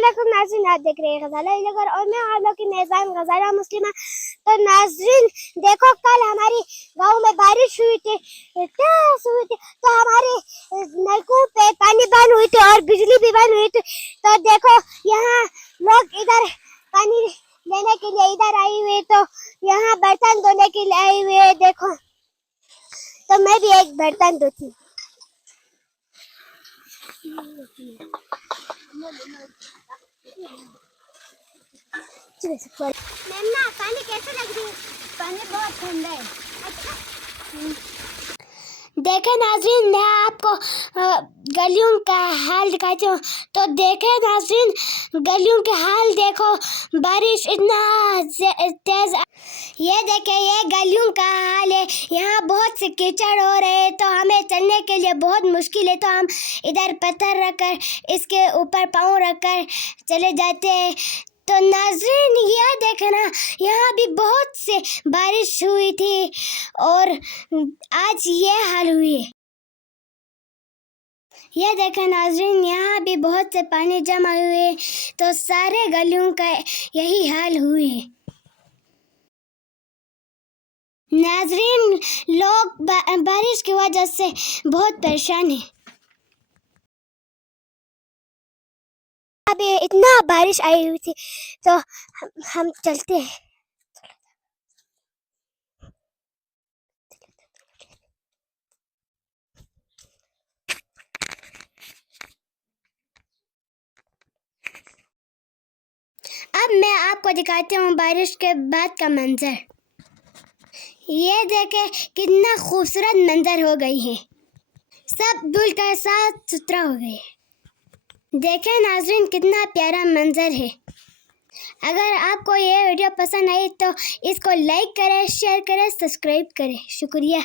अस्सलामुअलैकुम नाज़रीन, आप देख रहे हैं ग़ज़ाला इलागर और मैं आप लोग की मेज़बान ग़ज़ाला मुस्लिमा। तो नाज़रीन देखो, कल हमारी गांव में बारिश हुई थी, तो हमारे नलकूप पे पानी बंद हुई थी और बिजली भी बंद हुई थी। तो देखो यहाँ लोग इधर पानी लेने के लिए इधर आई हुए, तो यहाँ बर्तन धोने के लिए आई हुए है। देखो, तो मैं भी एक बर्तन धोती हूँ। मैम्मा, पानी कैसे लग रही है? पानी बहुत ठंडा है। अच्छा, देखे नाज़रीन, मैं आपको गलियों का हाल दिखाती हूँ। तो देखे नाज़रीन, गलियों के हाल देखो, बारिश इतना तेज। ये देखे, ये गलियों का हाल है। यहाँ बहुत से कीचड़ हो रहे हैं, तो हमें चलने के लिए बहुत मुश्किल है। तो हम इधर पत्थर रखकर इसके ऊपर पाँव रखकर चले जाते हैं। तो नाज़रीन यह देखना, यहाँ भी बहुत से बारिश हुई थी और आज ये हाल हुई है। यह देखा नाज़रीन, यहाँ भी बहुत से पानी जमा हुए, तो सारे गलियों का यही हाल हुए। नाज़रीन लोग बारिश की वजह से बहुत परेशान हैं। अभी इतना बारिश आई हुई थी, तो हम चलते हैं। अब मैं आपको दिखाती हूँ बारिश के बाद का मंजर। ये देखे, कितना खूबसूरत मंजर हो गई है। सब धुलकर साफ सुथरा हो गए। देखे नाज़रीन, कितना प्यारा मंजर है। अगर आपको ये वीडियो पसंद आई तो इसको लाइक करें, शेयर करें, सब्सक्राइब करें। शुक्रिया।